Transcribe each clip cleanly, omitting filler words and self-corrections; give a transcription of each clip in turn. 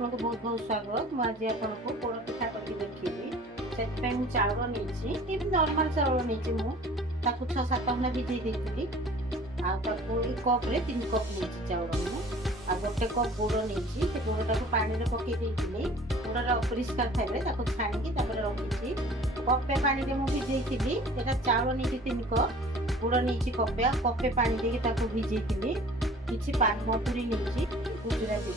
आपको बहुत बहुत स्वागत। मुझे आपको पोड़ पिठा करके देखी से चाउल नहीं नॉर्मल चाउल नहीं मुझे 6-7 घंटा भिजई देती कप्रे 3 कप नहीं चाउल आ गोटे कप गुड़ नहीं गुड़ा को पानी में पकई गुड़ा अपरिष्कार थे छाणी रखी कपे पानी में मुझे भिजई चाउल नहीं 3 कप गुड़ नहीं कपे कपे पानी देके भिजई किसी मधुरी नहीं गुजराती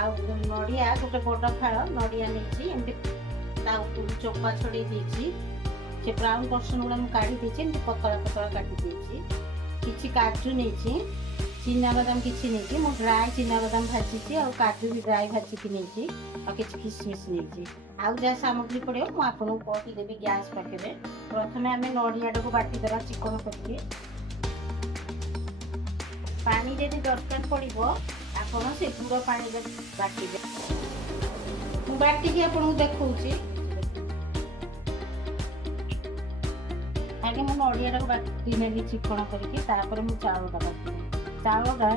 नड़िया गोटे बड़ फाड़ नड़िया नहीं चोपा छड़े से ब्राउन पर्सन गुड़ा मुझे पतला पतला काटी किसी काजू नहीं चिना बादाम किसी नहीं मुझे ड्राए चिना बादाम भाजी और काजू भी ड्राए भाजिकी नहीं किसी किसमिश नहीं आउ जहाँ सामग्री पड़े मुझे कहीदेवी गैस पाखे प्रथम आम नड़िया को बाटिदेवा चिकन करके पानी जब दरकार पड़ो आप से गुड़ पानी बाटे बाटिकी आपको देखा आगे मुझे नड़िया बाटी नेली चिकन करके चाउलटा बाटी चाउलटा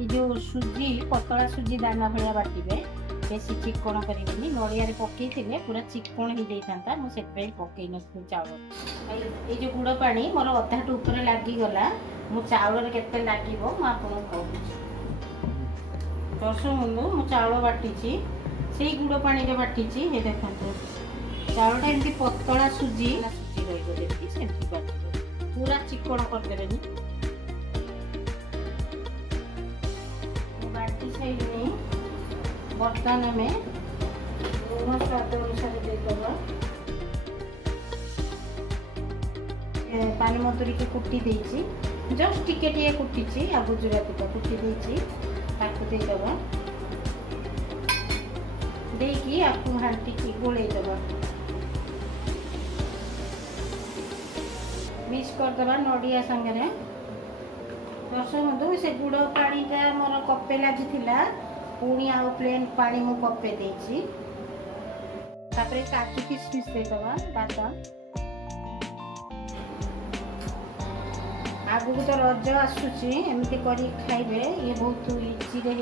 ये जो सुजी पतला सुजी दाना भाया बाटे बेसी चिकन करेंगे नड़िया पकई पूरा चिकन हो जाता मुझे पकई नी चाउल ये जो गुड़ पानी मोर अधा ऊपर लगिगला मो चाउल के लगे मुझे कहूँ दर्शक बंधु मु चाउल बाटी से गुड़ पानी में बाटी ये देखो चाउलटा एमती पतला सुजी सुजी पूरा चिकन करदे बाटी साइड बर्तन में लुण स्वाद अनुसार देदेवा पानी मधुरी के कुटी देची जस्ट टिके कुटी आ गुजराती का कुटी देची देदेवा देखिए आपको घाटी की गोलेदेवा मिक्स करदेवा नड़िया संगे दर्शक बंधु से गुड़ पानीटा मोर कपे लगी पुणी आउ प्लेन पानी मु कपे देची काजू किशमिश देदेवा बादाम आगु तो रज आसूची एमती कर खाइबे ये बहुत इजी रे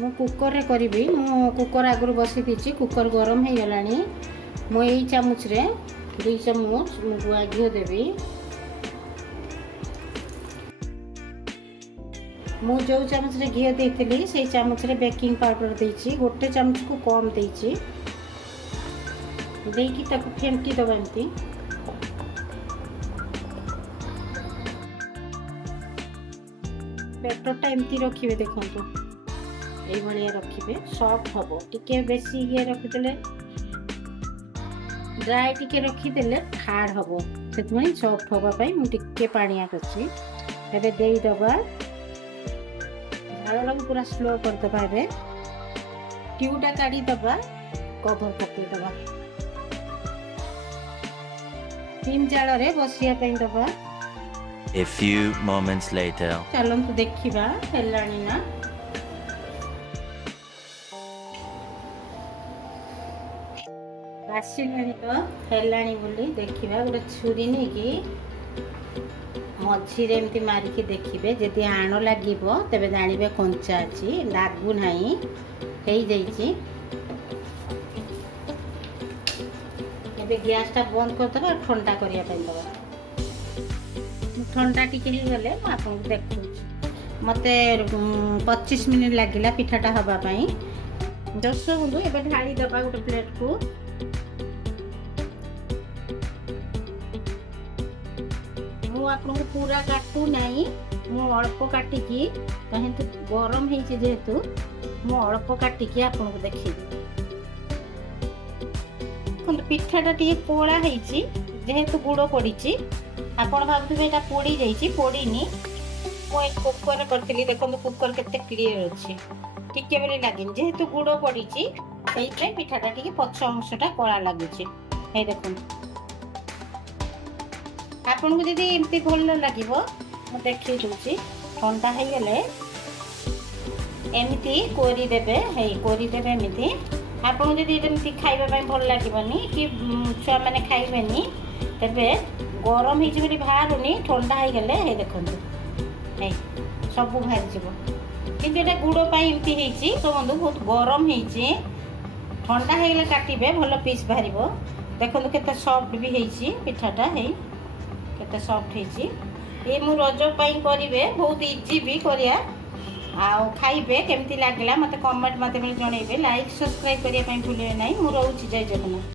मु कुकर करी मु कुकर आगु बसी दीची कुकर गरम हो गलानी मु यही चामच रे 2 चामच गुआ घी देवी मु जो चामच रे घी देती से चामच रे बेकिंग पाउडर देची गोटे चामच को कम देची देकी ताको फेंटी दबा एमती बेटरटा एमती रखिए देखो ये रखिए सॉफ्ट हम टिके बेसी ये रखिदे ड्राए टिके रखिदे हार्ड हम से सॉफ्ट हाँपाई मुझे पानिया करछि एबे देई दबा झाड़ा पूरा स्लो करदबा एबे ट्यूटा काढ़ी दबा कवर पकई दबा तीन जाल रे बसिया पई दबा A few moments later. चलंतु देखिबा हेलानी ना आसिलानी तो हेलानी बोली देखिबा गोटे छुरी नहीं कि मझी रे एमती मारिकी देखिबे जदि आण लागिबो तबे जानिबे कंचा अछि लागु नाही हेई जाईची एबे गैस टा बंद कर दबा ठंडा करिया पई दबा ठंडा टिके गले आपको देखूँ मत 25 मिनट लगिला पिठाटा हवापाई दर्शक बंधु ए ढाली दबा गोटे प्लेट को मु आपको पूरा काटू नहीं मु अल्प काटिकी कहीं तो गरम है जेहेतु मु अल्प काटिकी आपको देखी पिठाटा टी पोड़ा है जेहेतु गुड़ पड़ी आपण भावुवे एटा पोड़ी जाइए पोड़ीनी मुझे कुकर करी देखो कुकर केते क्लीयर अच्छी टिके बेले लगे जेहेतु गुड़ पड़ी से पिठाटा टी पछ अंशटा कला लगुच देखो आपन को जदि एमती भल लगे मुझे देखी दूसरी ठंडा हो गले एमती कोरीदेवे कोरीदेवे एमती आपन जदि एमती खाइबा भल लगे कि छुआ मैंने खाइबेनी तेरे गरम हो बाहरुनी ठंडा हो गले देखो ସବୁ ବାହାରିଯିବ। କିନ୍ତୁ ଏଇଟା ଗୁଡ଼ ପାଇଁ ଏମିତି ହେଇଛି ତ ବନ୍ଧୁ, ବହୁତ ଗରମ ହେଇଛି। ଥଣ୍ଡା ହେଇଗଲେ କାଟିବେ ଭଲ ପିସ୍ ବାହାରିବ। ଦେଖନ୍ତୁ କେତେ ସଫ୍ଟ ବି ହେଇଛି ପିଠାଟା, କେତେ ସଫ୍ଟ ହେଇଛି। ଏ ମୁଁ ରଜ ପାଇଁ କରିବେ, ବହୁତ ଇଜି ବି କରିବା। ଆଉ ଖାଇବେ, କେମିତି ଲାଗିଲା ମୋତେ କମେଣ୍ଟ ମାଧ୍ୟମରେ ଜଣେଇବେ। ଲାଇକ୍ ସବସ୍କ୍ରାଇବ୍ କରିବା ପାଇଁ ଭୁଲିବେ ନାହିଁ। ମୁଁ ରହୁଛି, ଜୟ ଜଗନ୍ନାଥ।